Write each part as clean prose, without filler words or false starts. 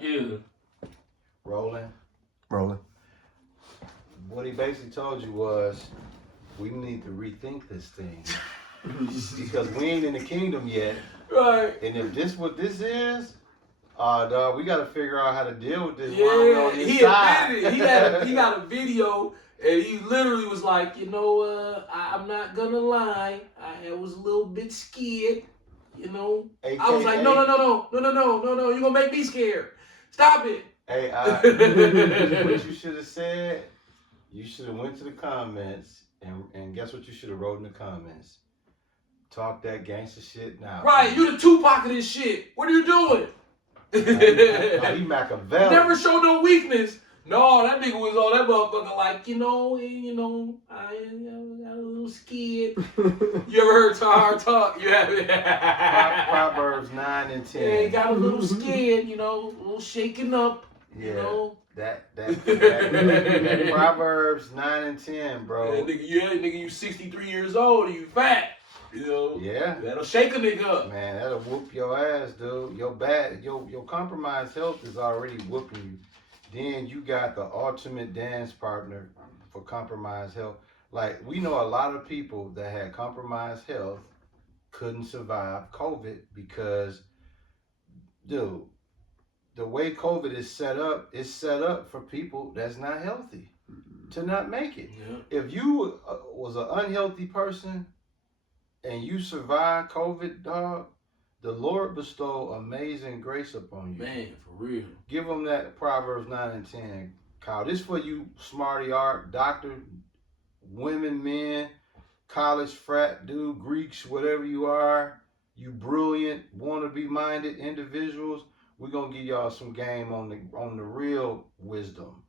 Yeah. Rolling. What he basically told you was, we need to rethink this thing. Because we ain't in the kingdom yet. Right. And if this what this is, dog, we got to figure out how to deal with this. Yeah, He he admitted it. He got a video, and he literally was like, I'm not gonna lie, I was a little bit scared. AKA, I was like, no, you're gonna make me scared. Stop it. Hey, what you should have said, you should have went to the comments, and guess what you should have wrote in the comments? Talk that gangster shit now. Right, you the Tupac of this shit. What are you doing? No, he Machiavelli. Never showed no weakness. No, that nigga was on that motherfucker like, I got a little scared. You ever heard Tahar talk? You haven't? Proverbs 9 and 10. Yeah, got a little scared, a little shaken up. Yeah. That Proverbs 9 and 10, bro. Yeah, nigga, you 63 years old and you fat. Yeah. That'll shake a nigga up. Man, that'll whoop your ass, dude. Your compromised health is already whooping you. Then you got the ultimate dance partner for compromised health. Like, we know a lot of people that had compromised health couldn't survive COVID because, dude, the way COVID is set up, it's set up for people that's not healthy to not make it. Yeah. If you was an unhealthy person and you survived COVID, dog, the Lord bestow amazing grace upon you. Man, for real. Give them that Proverbs 9 and 10, Kyle. This for you smarty art, doctor, women, men, college frat dude, Greeks, whatever you are, you brilliant, wanna-be-minded individuals. We're gonna give y'all some game on the real wisdom.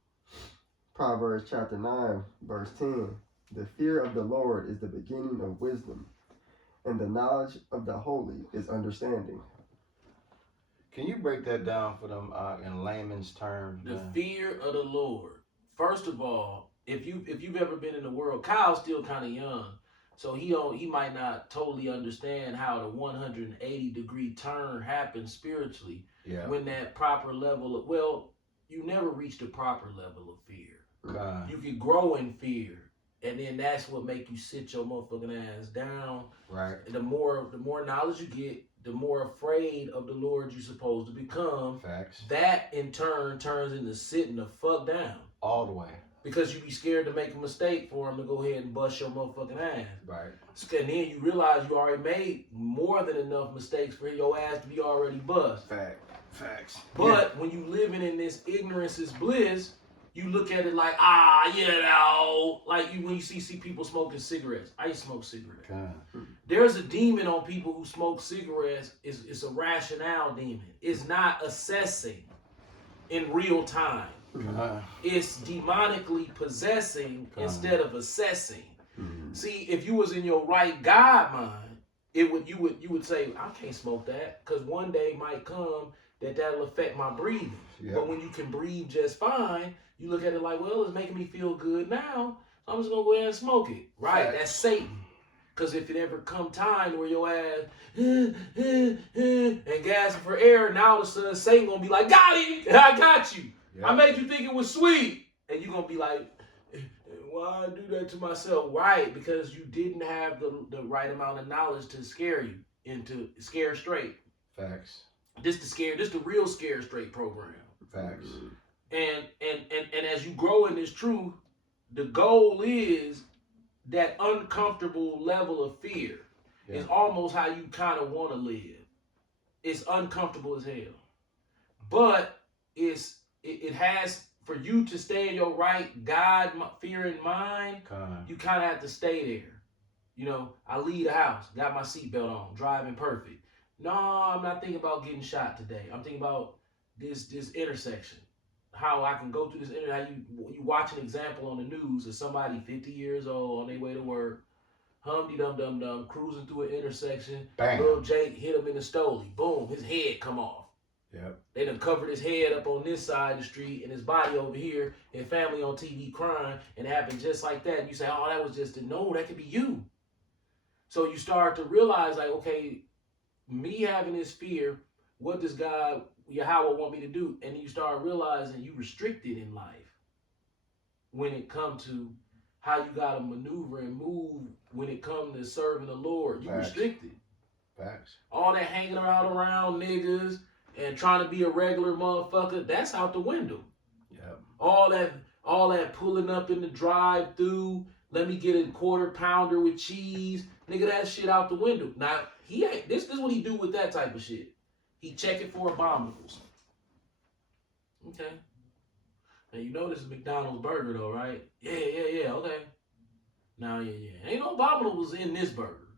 Proverbs chapter 9, verse 10. The fear of the Lord is the beginning of wisdom, and the knowledge of the holy is understanding. Can you break that down for them in layman's terms? The man? fear of the Lord. First of all, if you've ever been in the world, Kyle's still kind of young, so he might not totally understand how the 180-degree turn happens spiritually. Yeah. When that proper level of, you never reach the proper level of fear. You can grow in fear, and then that's what make you sit your motherfucking ass down. Right. The more knowledge you get, the more afraid of the Lord you're supposed to become. Facts. That in turn turns into sitting the fuck down. All the way. Because you be scared to make a mistake for him to go ahead and bust your motherfucking ass. Right. And then you realize you already made more than enough mistakes for your ass to be already bust. Facts. But when you living in this ignorance is bliss, you look at it like, like when you see people smoking cigarettes. I used to smoke cigarettes. There's a demon on people who smoke cigarettes. It's a rationale demon. It's not assessing in real time. It's demonically possessing instead of assessing. See, if you was in your right God mind, you would say, I can't smoke that, because one day might come that'll affect my breathing. Yep. But when you can breathe just fine, you look at it like, well, it's making me feel good now, so I'm just gonna go ahead and smoke it. Right? That's Satan. Because if it ever come time where your ass and gasping for air, now all of a sudden Satan gonna be like, got it, I got you. Yep. I made you think it was sweet, and you gonna be like, why I do that to myself? Right? Because you didn't have the right amount of knowledge to scare you into scare straight. Facts. This the real scare straight program. Facts. And as you grow in this truth, the goal is that uncomfortable level of fear. Is almost how you kind of want to live. It's uncomfortable as hell, but it has, for you to stay in your right God fearing mind. You kind of have to stay there. I leave the house, got my seatbelt on, driving perfect. No, I'm not thinking about getting shot today. I'm thinking about this intersection. How I can go through this intersection. How you watch an example on the news of somebody 50 years old on their way to work, dum cruising through an intersection. Bam. Little Jake hit him in the stoley. Boom, his head come off. Yep. They done covered his head up on this side of the street and his body over here, and family on TV crying, and it happened just like that. And you say, oh, that was just no, that could be you. So you start to realize, like, okay, me having this fear, what does God, Yahweh want me to do, and you start realizing you restricted in life when it comes to how you gotta maneuver and move when it comes to serving the Lord. You Facts. restricted. Facts. All that hanging around niggas and trying to be a regular motherfucker, that's out the window. Yep. All that pulling up in the drive-through, let me get a quarter pounder with cheese, nigga, that shit out the window. Now, he ain't, this is what he do with that type of shit. He check it for abominables. Okay. Now, you know this is McDonald's burger though, right? Yeah, okay. Now, yeah. Ain't no abominables in this burger.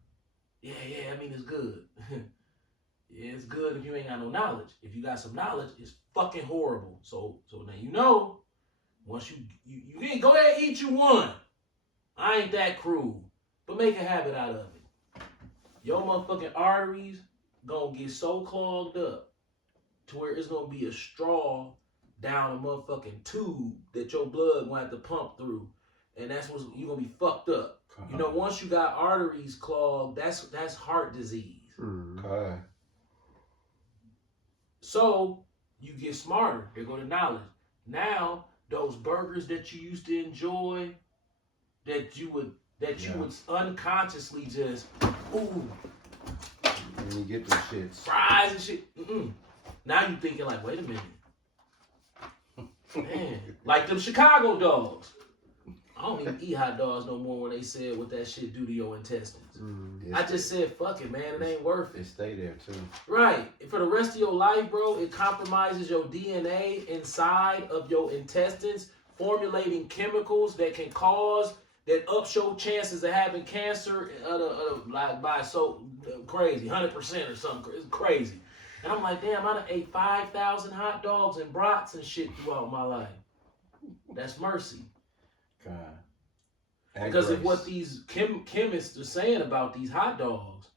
Yeah, I mean, it's good. Yeah, it's good if you ain't got no knowledge. If you got some knowledge, it's fucking horrible. So now you know, once you can go ahead and eat you one. I ain't that cruel. But make a habit out of it. Your motherfucking arteries gonna get so clogged up to where it's gonna be a straw down a motherfucking tube that your blood gonna have to pump through. And that's what you're gonna be fucked up. You know, once you got arteries clogged, that's heart disease. Okay. So you get smarter. There go the knowledge. Now those burgers that you used to enjoy, that you would unconsciously just ooh. When you get the shits. Fries and shit. Now you thinking like, wait a minute. Man, like them Chicago dogs. I don't even eat hot dogs no more when they said what that shit do to your intestines. I just said, fuck it, man. It ain't worth They it. stay there too. Right. For the rest of your life, bro, it compromises your DNA inside of your intestines, formulating chemicals that can cause, that ups your chances of having cancer like by so crazy, 100% or something. It's crazy. And I'm like, damn, I done ate 5,000 hot dogs and brats and shit throughout my life. That's mercy. God. Because of what these chemists are saying about these hot dogs.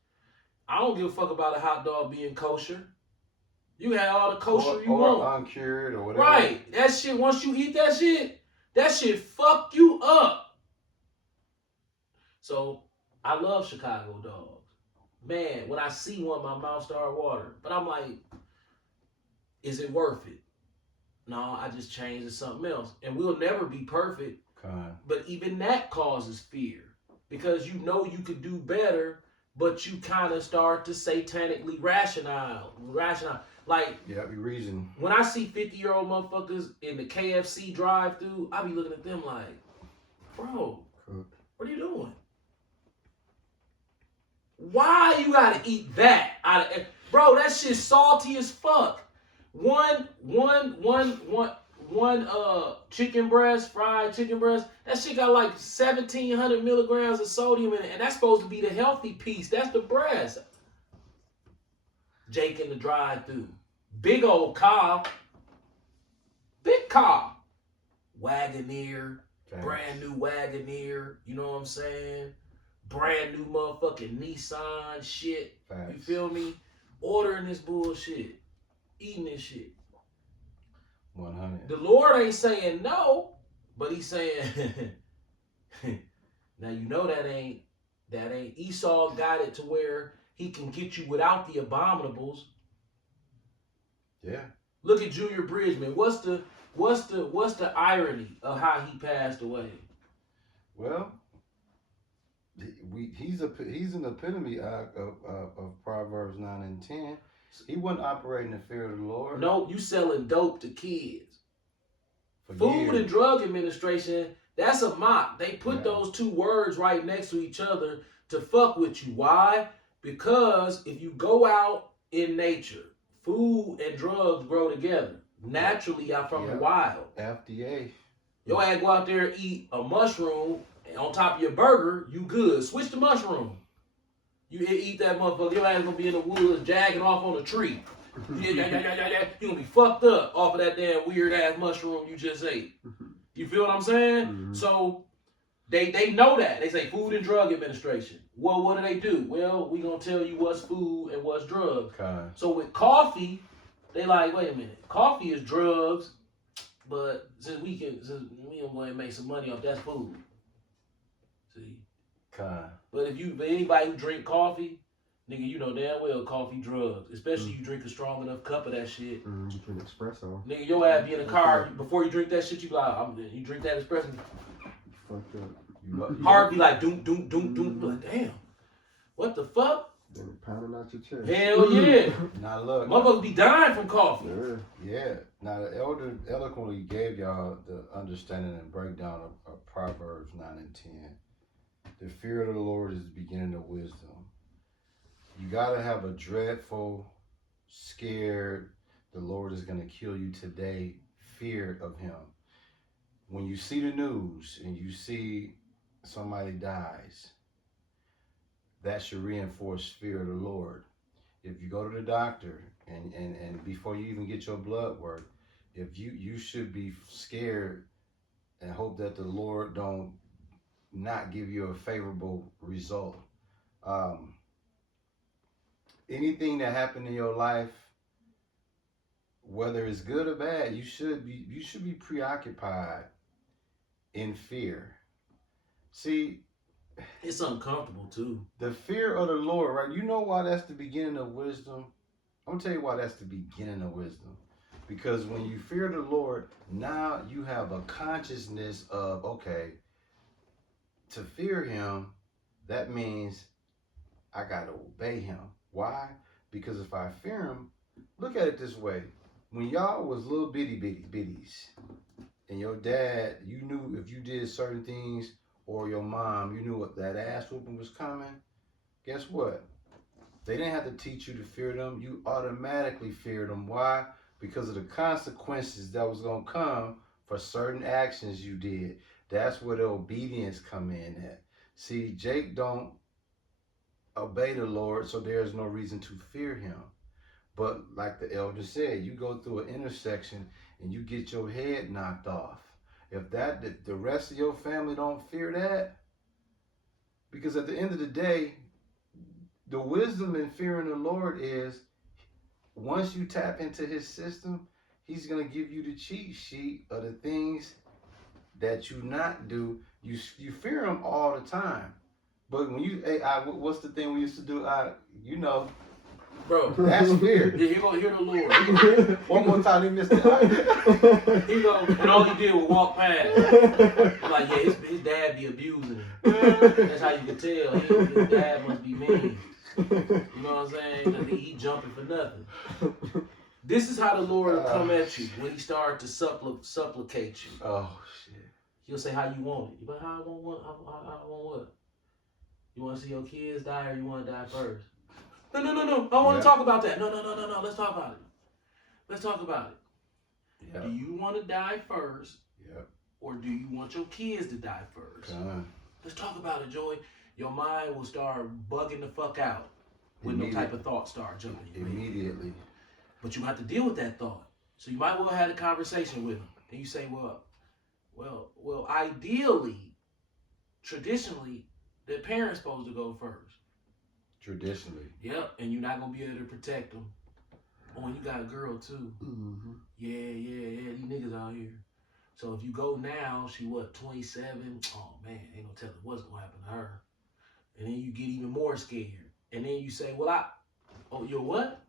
I don't give a fuck about a hot dog being kosher. You can have all the kosher you want. Or uncured or whatever. Right. That shit, once you eat that shit fuck you up. So, I love Chicago dogs. Man, when I see one, my mouth start watering. But I'm like, is it worth it? No, I just changed to something else. And we'll never be perfect. But even that causes fear. Because you know you could do better, but you kind of start to satanically rationale. Like, yeah, be reason. When I see 50-year-old motherfuckers in the KFC drive-thru, I be looking at them like, bro, what are you doing? Why you gotta eat that? Bro, that shit salty as fuck. One chicken breast, fried chicken breast, that shit got like 1,700 milligrams of sodium in it, and that's supposed to be the healthy piece. That's the breast. Jake in the drive-thru. Big old cob. Big cob. Wagoneer. Thanks. Brand new Wagoneer. You know what I'm saying? Brand new motherfucking Nissan shit. Thanks. You feel me? Ordering this bullshit. Eating this shit. 100. The Lord ain't saying no, but he's saying, now you know that ain't Esau got it to where he can get you without the abominables. Yeah. Look at Junior Bridgman. What's the irony of how he passed away? Well, he's an epitome of Proverbs 9 and 10. He wasn't operating in the fear of the Lord. No, you selling dope to kids. For Food years. and Drug Administration, that's a mock. They put those two words right next to each other to fuck with you. Why? Because if you go out in nature, food and drugs grow together naturally out from the wild. FDA. Your ass go out there and eat a mushroom on top of your burger, you good. Switch the mushroom. You eat that motherfucker, your ass gonna be in the woods jagging off on a tree. You gonna be fucked up off of that damn weird ass mushroom you just ate. You feel what I'm saying? Mm-hmm. So they know that. They say Food and Drug Administration. Well, what do? Well, we gonna tell you what's food and what's drugs. Okay. So with coffee, they like, wait a minute, coffee is drugs, but since we gonna go ahead and make some money off that's food. See? Okay. But if anybody who drink coffee, Nigga, you know damn well coffee drugs. Especially you drink a strong enough cup of that shit. You can espresso. Nigga, your ass be in the car. Before you drink that shit, you be like, you drink that espresso. Fucked up. Heart be like, doom, doom, doom, doom. Be like, damn. What the fuck? Then it pounding out your chest. Hell yeah. Now look. Motherfuckers be dying from coffee. Yeah. Now the elder eloquently gave y'all the understanding and breakdown of Proverbs 9 and 10. The fear of the Lord is the beginning of wisdom. You gotta have a dreadful, scared, the Lord is gonna kill you today, fear of him. When you see the news and you see somebody dies, that should reinforce fear of the Lord. If you go to the doctor and before you even get your blood work, if you should be scared and hope that the Lord don't not give you a favorable result. Anything that happened in your life, whether it's good or bad, you should be preoccupied in fear. See, it's uncomfortable too. The fear of the Lord, right? You know why that's the beginning of wisdom? I'm gonna tell you why that's the beginning of wisdom. Because when you fear the Lord, now you have a consciousness of, okay, to fear him, that means I gotta obey him. Why? Because if I fear him, look at it this way. When y'all was little bitties, and your dad, you knew if you did certain things, or your mom, you knew that ass whooping was coming, guess what? They didn't have to teach you to fear them. You automatically feared them. Why? Because of the consequences that was going to come for certain actions you did. That's where the obedience come in at. See, Jake don't obey the Lord, so there's no reason to fear him. But like the elder said, you go through an intersection and you get your head knocked off. If the rest of your family don't fear that, because at the end of the day, the wisdom in fearing the Lord is once you tap into his system, he's going to give you the cheat sheet of the things that you not do. You fear him all the time. But when you, what's the thing we used to do? Bro, that's fear. Yeah, he gonna hear the Lord. One more time, he missed it. He go, and all he did was walk past. I'm like, yeah, his dad be abusing him. That's how you can tell. His dad must be mean. You know what I'm saying? Because he jumping for nothing. This is how the Lord will come at you when he starts to supplicate you. Oh, shit. He'll say, how you want it? But how I want what? I want what? You want to see your kids die or you want to die first? No. I don't want to talk about that. No. Let's talk about it. Let's talk about it. Yep. Do you want to die first? Yep. Or do you want your kids to die first? Let's talk about it, Joey. Your mind will start bugging the fuck out when no type of thought start jumping in. Immediately. But you have to deal with that thought. So you might well have a conversation with them. And you say, well, ideally, traditionally, the parent's supposed to go first. Traditionally. Yep, and you're not going to be able to protect them. Oh, and you got a girl, too. Mm-hmm. Yeah, these niggas out here. So if you go now, she 27? Oh, man, ain't no telling what's going to happen to her. And then you get even more scared. And then you say, you're what?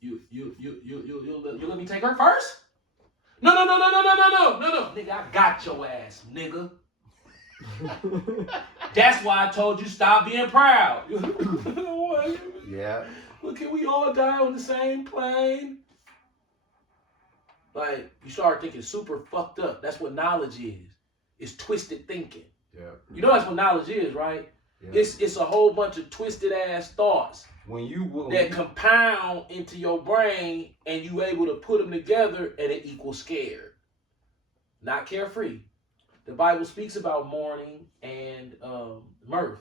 You let me take her first? No. Nigga, I got your ass, nigga. That's why I told you stop being proud. Yeah. Well, can we all die on the same plane? Like, you start thinking super fucked up. That's what knowledge is. It's twisted thinking. Yeah. You know that's what knowledge is, right? Yeah. It's a whole bunch of twisted ass thoughts that compound into your brain, and you able to put them together and it equals scared. Not carefree. The Bible speaks about mourning and mirth.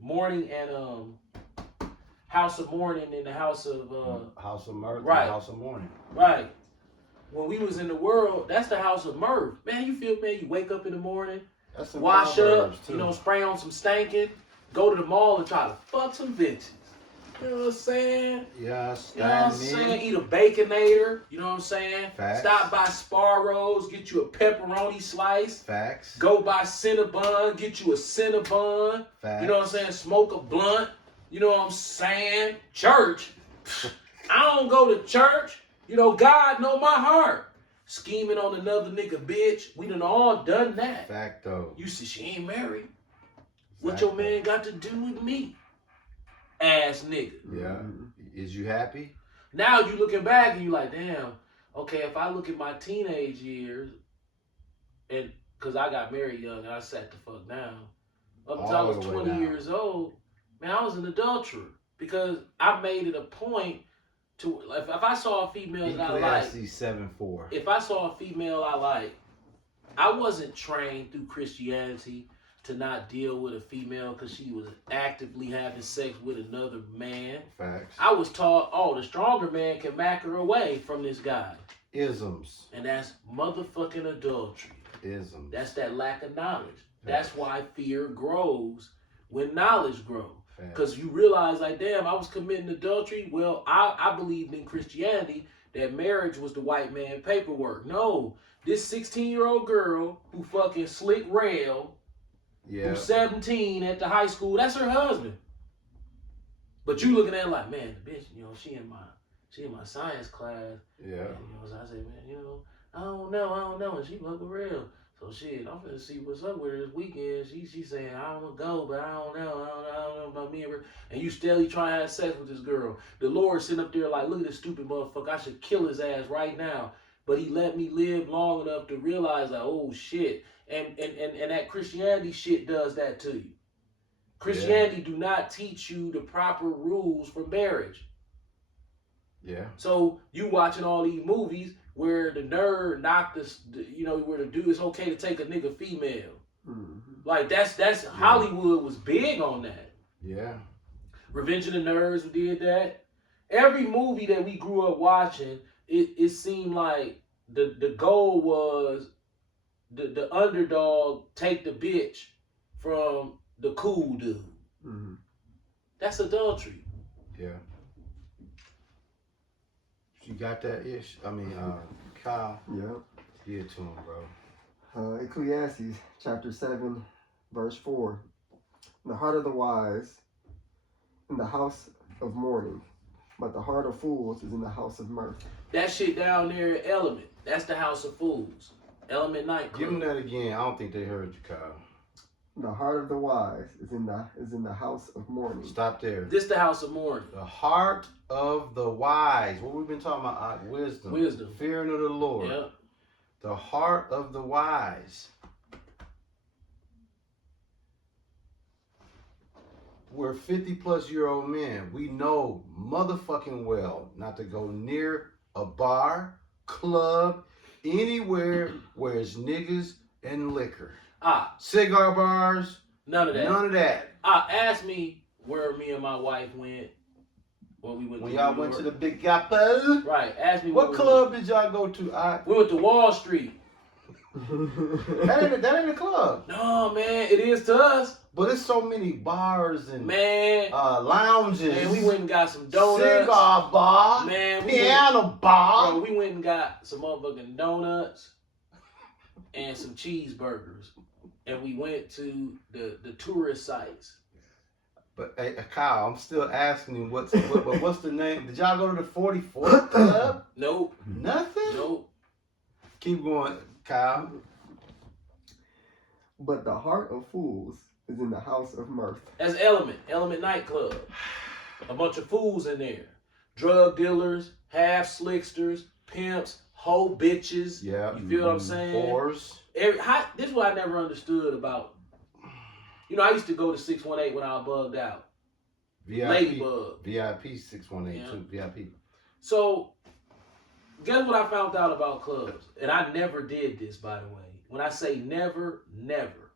Mourning and house of mourning and the house of mirth, right. And house of mourning. Right. When we was in the world, that's the house of mirth. Man, you wake up in the morning, wash up, too. Spray on some stankin', go to the mall and try to fuck some bitches. You know what I'm saying? Yeah, you know what I'm saying? Eat a Baconator. You know what I'm saying? Facts. Stop by Sparrows, get you a pepperoni slice. Facts. Go by Cinnabon, get you a Cinnabon. Facts. You know what I'm saying? Smoke a blunt. You know what I'm saying? Church. I don't go to church. You know, God know my heart. Scheming on another nigga, bitch. We done all done that. Facto. You see, she ain't married. What your man got to do with me? Ass nigga. Yeah. Is you happy? Now you looking back and you like, damn, okay, if I look at my teenage years, and because I got married young and I sat the fuck down, up until I All was the way 20 down. years old, man, I was an adulterer. Because I made it a point to, if I saw a female that I liked, Ecclesiastes 7:4. if I saw a female I like, I wasn't trained through Christianity to not deal with a female because she was actively having sex with another man. Facts. I was taught, oh, the stronger man can back her away from this guy. Isms. And that's motherfucking adultery. Isms. That's that lack of knowledge. That's why fear grows when knowledge grows. Because you realize, like, damn, I was committing adultery. Well, I believed in Christianity that marriage was the white man paperwork. No, this 16-year-old girl who fucking slick rail, who's 17 at the high school, that's her husband. But you looking at it like, man, the bitch, you know, she in my science class. Yeah. And, you know, so I said, man, you know, I don't know. And she fucking real. So shit, I'm finna see what's up with her this weekend. She saying, I want to go, but I don't know about me and her. And you still trying to have sex with this girl. The Lord sitting up there like, look at this stupid motherfucker. I should kill his ass right now. But he let me live long enough to realize like, oh shit. And that Christianity shit does that to you. Christianity do not teach you the proper rules for marriage. Yeah. So you watching all these movies where the nerd knocked this, you know, where the dude it's okay to take a nigga female. Mm-hmm. Like that's Hollywood was big on that. Yeah. Revenge of the Nerds did that. Every movie that we grew up watching, it seemed like the goal was the underdog take the bitch from the cool dude. Mm-hmm. That's adultery. Yeah. You got that ish? I mean, Kyle. Yeah. Give it to him, bro. Ecclesiastes chapter 7, verse 4. The heart of the wise in the house of mourning, but the heart of fools is in the house of mirth. That shit down there at Element, that's the House of Fools. Element Nightclub. Give him that again. I don't think they heard you, Kyle. The heart of the wise is in the house of mourning. Stop there. This the House of Mourning. The heart of the wise. What we've been talking about, wisdom. Wisdom. Fearing of the Lord. Yeah. The heart of the wise. We're 50-plus-year-old men. We know motherfucking well not to go near a bar, club, anywhere where it's niggas and liquor. Cigar bars. None of that. None of that. Ask me where me and my wife went when we went When to y'all New went York. to the Big Apple. Right. Ask me What club did y'all go to? We went to Wall Street. That ain't a club. No, man, it is to us. But it's so many bars and lounges. Man, we went and got some donuts. Cigar bar. Man, piano bar. Bro, we went and got some motherfucking donuts and some cheeseburgers. And we went to the tourist sites. But hey, Kyle, I'm still asking you what's the name? Did y'all go to the 44th Club? Nope. Nothing? Nope. Keep going, Kyle. But the heart of fools is in the house of mirth. That's Element Nightclub. A bunch of fools in there. Drug dealers, half slicksters, pimps, hoe bitches. Yeah. You feel what I'm saying? Whores. This is what I never understood about. You know, I used to go to 618 when I was bugged out. VIP. Ladybug. VIP 618 too. VIP. So, guess what I found out about clubs? And I never did this, by the way. When I say never, never.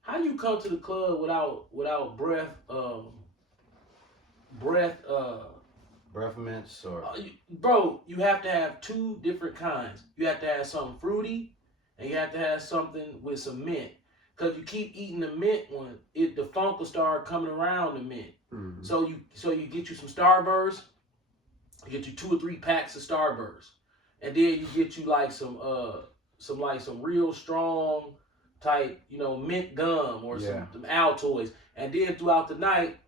How you come to the club without breath mints or bro, you have to have two different kinds. You have to have something fruity, and you have to have something with some mint. Cause you keep eating the mint one, the funk will start coming around the mint. Mm-hmm. So you get you some Starburst, you get you 2 or 3 packs of Starburst, and then you get you like some real strong type, mint gum or some Altoids, and then throughout the night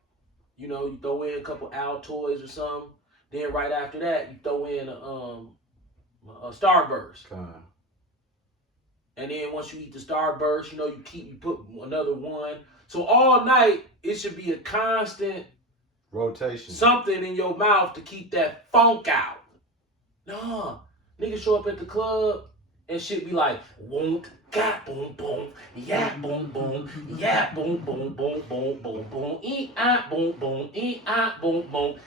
You know, you throw in a couple Altoids or something. Then right after that, you throw in a Starburst. And then once you eat the Starburst, you know, you put another one. So all night, it should be a constant rotation. Something in your mouth to keep that funk out. Nah, niggas show up at the club and shit be like, wonk, got boom boom, yeah boom boom, yeah boom boom boom boom boom boom, boom boom, boom boom,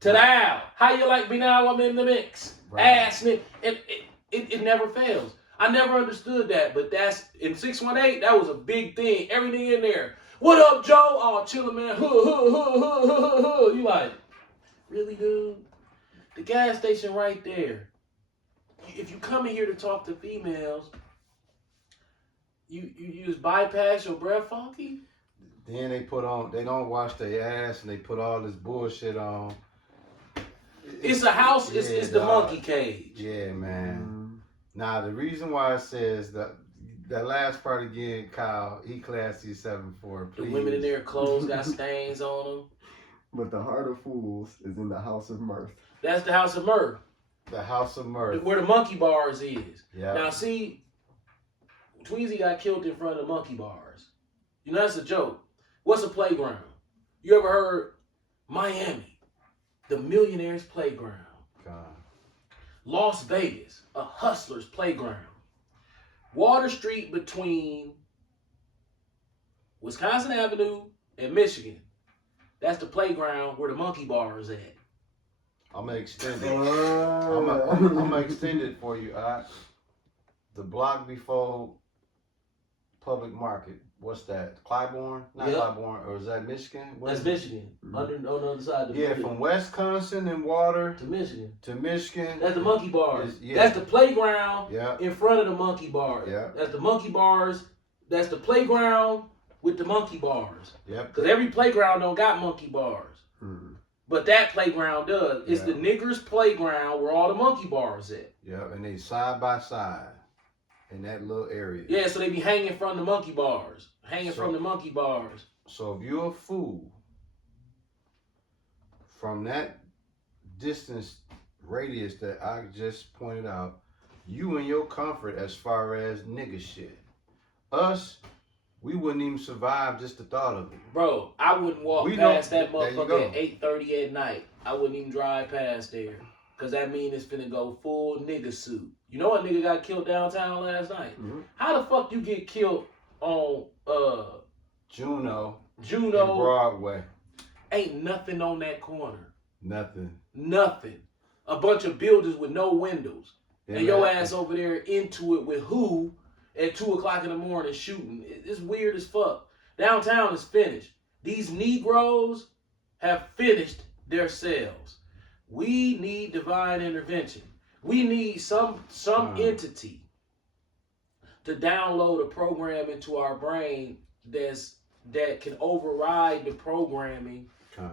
to the owl. How you like me now? I'm in the mix. Right. Ass nigga. It never fails. I never understood that, but that's in 618. That was a big thing. Everything in there. What up, Joe? Oh, chillin', man. You like, really, dude? The gas station right there. If you come in here to talk to females, you just bypass your breath funky? Then they don't wash their ass and they put all this bullshit on. It's a house, it's the monkey cage. Yeah, man. Now, the reason why it says that last part again, Kyle, Ecclesiastes 7:4, please. The women in their clothes got stains on them. But the heart of fools is in the house of mirth. That's the house of mirth. The house of mirth. Where the monkey bars is. Yeah. Now, see, Tweezy got killed in front of the monkey bars. You know, that's a joke. What's a playground? You ever heard Miami, the millionaire's playground? God. Las Vegas, a hustler's playground. Water Street between Wisconsin Avenue and Michigan. That's the playground where the monkey bar is at. I'm gonna extend it. I'm gonna extend it for you. The block before Public Market. What's that? Clybourne? Not Clybourne, or is that Michigan? That's Michigan. On the other side of the building. From Wisconsin and Water to Michigan. That's the monkey bars. That's the playground in front of the monkey bars. Yeah. That's the monkey bars. That's the playground with the monkey bars. Yep. Because every playground don't got monkey bars. But that playground does. It's the niggers' playground where all the monkey bars at. Yeah, and they side by side in that little area. Yeah, so they be hanging from the monkey bars. So if you're a fool, from that distance radius that I just pointed out, you in your comfort as far as nigga shit. Us, we wouldn't even survive just the thought of it. Bro, I wouldn't walk past that motherfucker at 8:30 at night. I wouldn't even drive past there. Because that means it's finna go full nigga suit. You know what nigga got killed downtown last night? How the fuck you get killed on Juno and Broadway? Ain't nothing on that corner. Nothing. A bunch of buildings with no windows. And your ass over there into it with who at 2 o'clock in the morning shooting. It's weird as fuck. Downtown is finished. These Negroes have finished themselves. We need divine intervention. We need some entity to download a program into our brain that can override the programming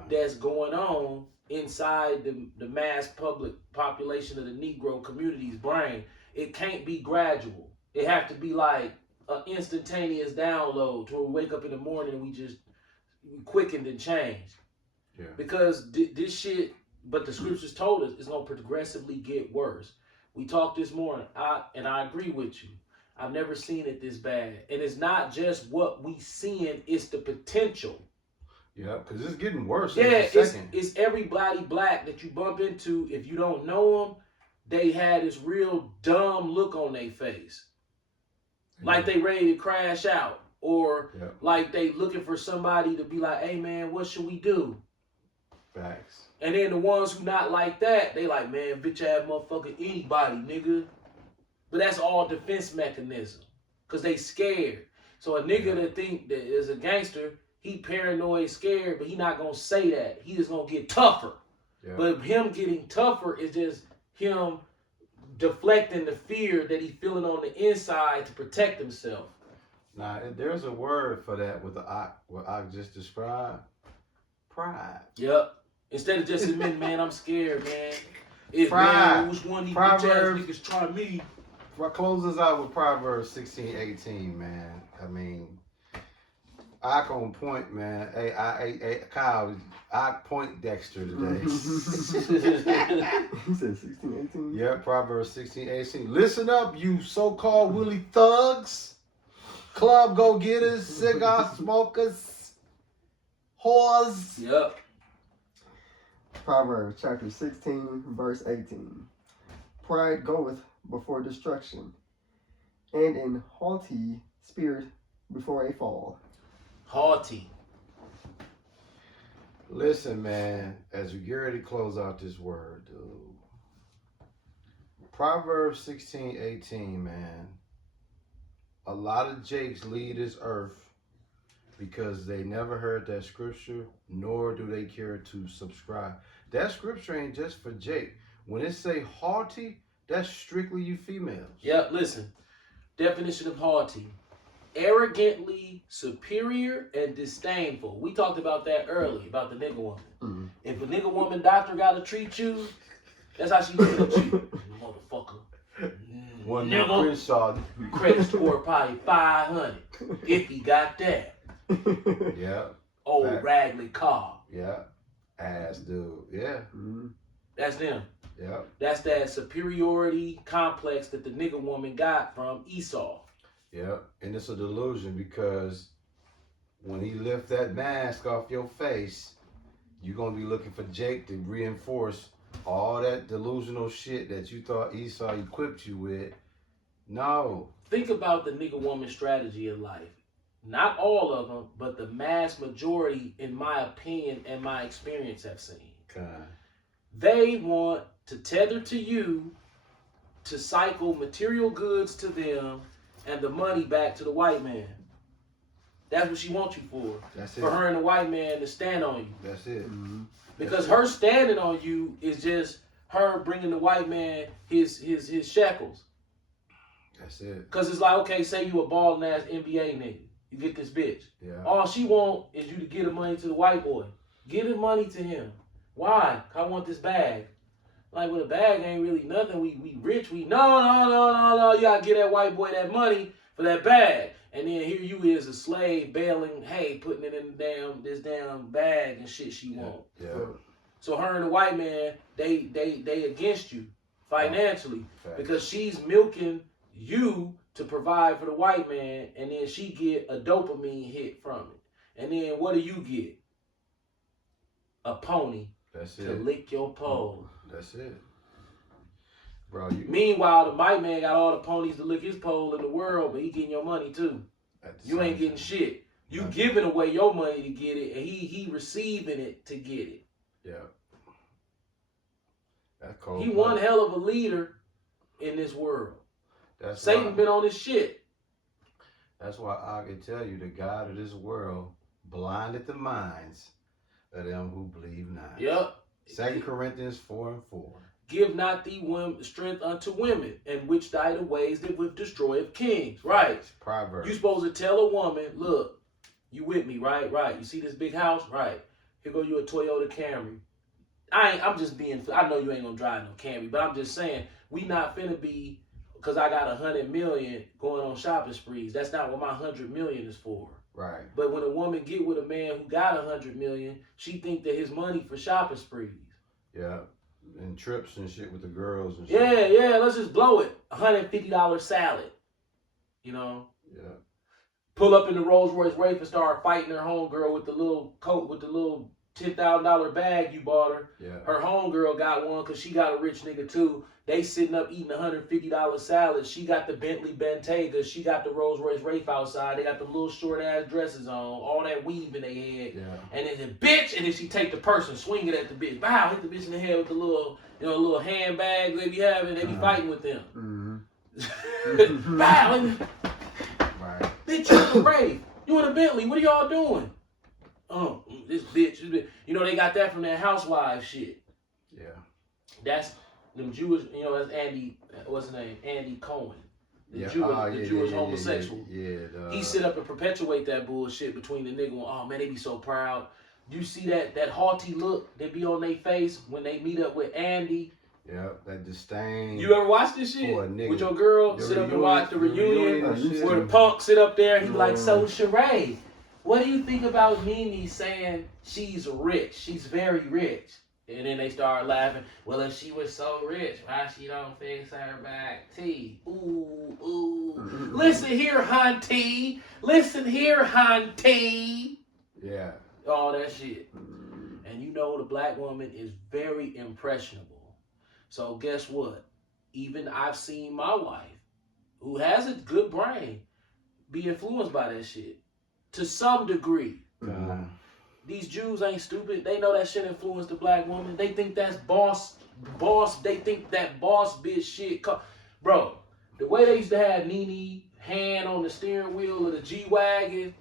that's going on inside the mass public population of the Negro community's brain. It can't be gradual. It have to be like an instantaneous download to where we wake up in the morning and we quickened and changed. Yeah. Because this shit, but the scriptures told us it's going to progressively get worse. We talked this morning, and I agree with you. I've never seen it this bad. And it's not just what we seeing, it's the potential. Yeah, because it's getting worse. Yeah, it's everybody black that you bump into. If you don't know them, they had this real dumb look on their face. Like they ready to crash out. Or like they looking for somebody to be like, hey man, what should we do? Facts. And then the ones who not like that, they like, man, bitch ass motherfucker, anybody, nigga. But that's all defense mechanism. Because they scared. So a nigga that think that is a gangster, he paranoid, scared, but he not going to say that. He just going to get tougher. Yeah. But him getting tougher is just him deflecting the fear that he feeling on the inside to protect himself. Now, there's a word for that with what I just described. Pride. Yep. Instead of just admitting, man, I'm scared, man. If pride. Man, which one of these bitch ass niggas try me? Well, close us out with Proverbs 16:18, man. I mean, Ike on point, man. Hey, Kyle, I point Dexter today. He said 16, 18. Yeah, Proverbs 16:18. Listen up, you so-called Willie thugs, club go-getters, cigar smokers, whores. Yep. Proverbs chapter 16, verse 18. Pride goeth before destruction, and an haughty spirit before a fall. Haughty. Listen, man, as we get ready to close out this word, dude. Proverbs 16:18, man. A lot of Jakes leave this earth because they never heard that scripture, nor do they care to subscribe. That scripture ain't just for Jake. When it say haughty, that's strictly you females. Yep, listen. Definition of haughty. Arrogantly superior and disdainful. We talked about that earlier, about the nigga woman. Mm-hmm. If a nigga woman doctor gotta treat you, that's how she looking at you. Motherfucker. One Nigga. Crenshaw. Credit score probably 500. If he got that. Yeah, Old Fact. Ragley car. yeah. Ass dude. Yeah, Mm-hmm. That's them. yeah. That's that superiority complex that the nigga woman got from Esau. Yeah, and it's a delusion because when he lift that mask off your face, you're going to be looking for Jake to reinforce all that delusional shit that you thought Esau equipped you with. No. Think about the nigga woman strategy in life. Not all of them, but the mass majority, in my opinion and my experience, have seen. They want to tether to you, to cycle material goods to them, and the money back to the white man. That's what she wants you for. That's it. For her and the white man to stand on you. That's it. Mm-hmm. Because her standing on you is just her bringing the white man his shekels. That's it. Because it's like, okay, say you a balling ass NBA nigga. You get this bitch. Yeah. All she want is you to get the money to the white boy. Get the money to him. Why? 'Cause I want this bag. Like, well, the bag ain't really nothing. We rich. No. You gotta get that white boy that money for that bag. And then here you is, a slave bailing, hey, putting it in this damn bag and shit she want. Yeah. So her and the white man, they against you financially. Facts. Because she's milking you to provide for the white man, and then she get a dopamine hit from it. And then what do you get? A pony That's to it. lick your pole. That's it. Bro, you Meanwhile, the white man got all the ponies to lick his pole in the world, but he getting your money too. at the You ain't same getting time. shit. You Nothing. giving away your money to get it, and he receiving it to get it. Yeah. That's cold. He one hell of a leader in this world. That's Satan why, been on his shit. That's why I can tell you the God of this world blinded the minds of them who believe not. Yep. 2 Corinthians 4:4. Give not thee strength unto women, and which thy the ways that would destroy of kings. Right. Proverbs. You supposed to tell a woman, look, you with me, right? Right. You see this big house? Right. Here go you a Toyota Camry. I'm just being, I know you ain't gonna drive no Camry, but I'm just saying, we not finna be, because I got 100 million going on shopping sprees. That's not what my 100 million is for. Right. But when a woman get with a man who got 100 million, she think that his money for shopping sprees. Yeah. And trips and shit with the girls and shit. Yeah, let's just blow it. $150 salad. You know? Yeah. Pull up in the Rolls Royce Wraith and start fighting her homegirl with the little coat, with the little $10,000 bag you bought her. Yeah. Her homegirl got one because she got a rich nigga too. They sitting up eating $150 salad. She got the Bentley Bentayga. She got the Rolls Royce Wraith outside. They got the little short ass dresses on. All that weave in their head. Yeah. And then the bitch, and then she take the person, swing it at the bitch. Bow, hit the bitch in the head with the little, little handbag they be having. They be fighting with them. Mm-hmm. Bow, and Right. bitch, you in a Wraith. You in a Bentley. What are y'all doing? This bitch. They got that from that housewife shit. Yeah. That's them Jewish, that's Andy, what's his name? Andy Cohen. The Yeah. Jewish homosexual. Yeah. He sit up and perpetuate that bullshit between the nigga. Oh man, they be so proud. You see that haughty look that be on their face when they meet up with Andy. Yeah. That disdain. You ever watch this shit For a nigga. with your girl? The Sit up and reunion- watch the the reunion reunion and shit. where the punk sit up there. He be like, so Sheree, what do you think about Nene saying she's rich? She's very rich. And then they start laughing. Well, if she was so rich, why she don't fix her back teeth? Ooh, ooh. Listen here, hunty. Listen here, hunty. Yeah. All that shit. And you know the black woman is very impressionable. So guess what? Even I've seen my wife, who has a good brain, be influenced by that shit. To some degree. These Jews ain't stupid. They know that shit influenced the black woman. They think that's boss. They think that boss bitch shit. Bro, the way they used to have Nene hand on the steering wheel of the G-Wagon,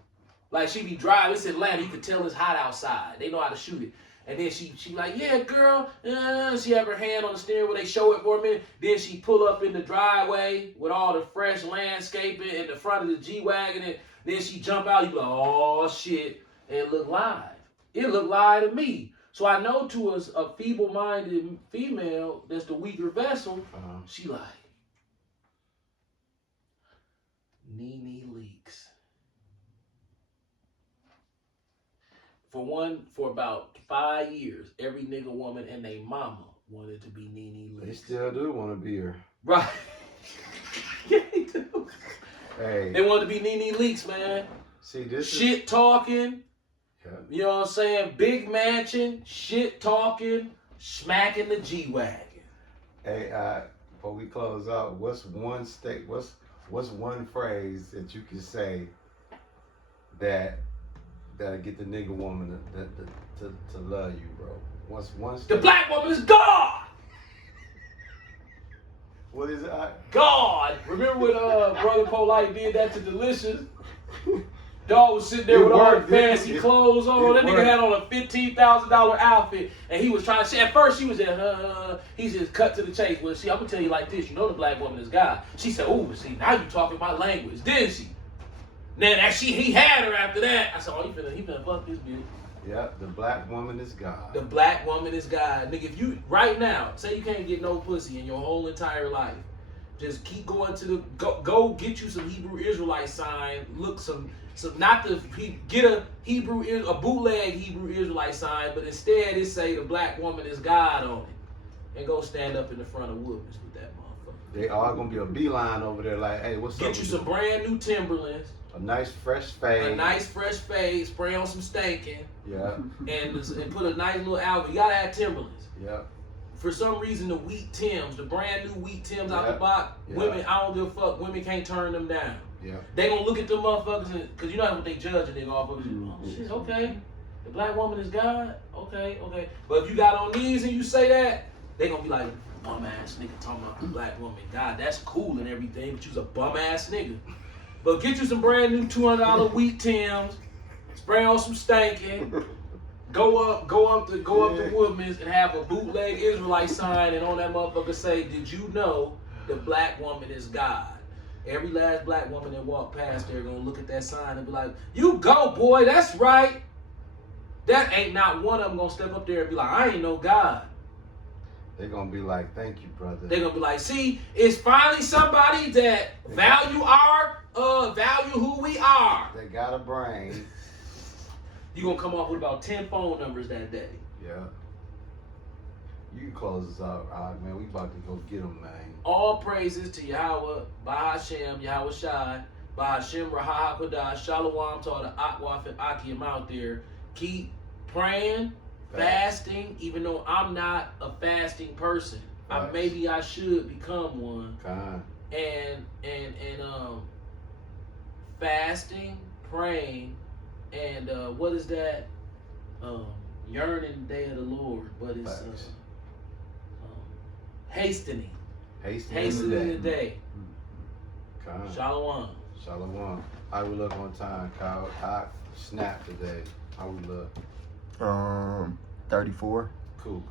like she be driving. It's Atlanta. You can tell it's hot outside. They know how to shoot it. And then she like, yeah, girl. She have her hand on the steering wheel. They show it for a minute. Then she pull up in the driveway with all the fresh landscaping in the front of the G-Wagon. And then she jump out. You be like, oh, shit. And it look live. It look live to me. So I know to a feeble-minded female that's the weaker vessel, she like, Nene Leakes. For about 5 years, every nigga woman and they mama wanted to be Nene Leakes. They still do want to be her. Right. Yeah, they do. Hey. They want to be Nene Leakes, man. See, this shit is... talking. Yeah. You know what I'm saying? Big mansion, shit talking, smacking the G-Wagon. Hey, before we close out, what's one phrase that you can say that'll get the nigga woman to love you, bro? What's one The black woman is God! What is it? God! Remember when Brother Polite did that to Delicious? Dog was sitting there with all the fancy clothes on. That nigga had on a $15,000 outfit, and he was trying to say. At first, she was there. He just cut to the chase. Well, see, I'm gonna tell you like this. You know the black woman is God. She said, "Ooh, see, now you talking my language, didn't she?" Then he had her after that. I said, "Oh, he finna fuck this bitch." Yep, the black woman is God. The black woman is God, nigga. If you right now say you can't get no pussy in your whole entire life, just keep going to the go get you some Hebrew Israelite sign. Look some not to get a bootleg Hebrew Israelite sign, but instead it say the black woman is God on it, and go stand up in the front of Woodman's with that motherfucker. They all gonna be a beeline over there, like, hey, what's up? Get you some brand new Timberlands, a nice fresh fade, spray on some stankin', yeah, and put a nice little outfit. You gotta have Timberlands. Yeah. For some reason, the wheat Tims, the brand new wheat Tims out the box, women, I don't give a fuck. Women can't turn them down. Yeah. They gonna look at them motherfuckers, because you know what they judge a nigga off of. Oh, shit, okay. The black woman is God. Okay. But if you got on these and you say that, they gonna be like, bum ass nigga talking about the black woman. God, that's cool and everything, but you's a bum ass nigga. But get you some brand new $200 wheat Tims, spray on some stankin'. Go up to Woodman's and have a bootleg Israelite sign, and on that motherfucker say, "Did you know the black woman is God?" Every last black woman that walk past there gonna look at that sign and be like, "You go, boy, that's right." That ain't not one of them gonna step up there and be like, "I ain't no God." They're gonna be like, "Thank you, brother." They're gonna be like, "See, it's finally somebody that value who we are." They got a brain. You gonna come off with about 10 phone numbers that day. Yeah. You can close us out, man. We about to go get them, man. All praises to Yahweh, Bahashem, Yahweh Shai, Bahashem, Raha HaKodash, Shalom to all the Akwaf and Akim out there. Keep praying, fasting, even though I'm not a fasting person. Maybe I should become one. And fasting, praying, and what is that? Yearning the day of the Lord, but it's hastening the day. Shalom. How we look on time, Kyle? I snapped today. How we look? 34. Cool.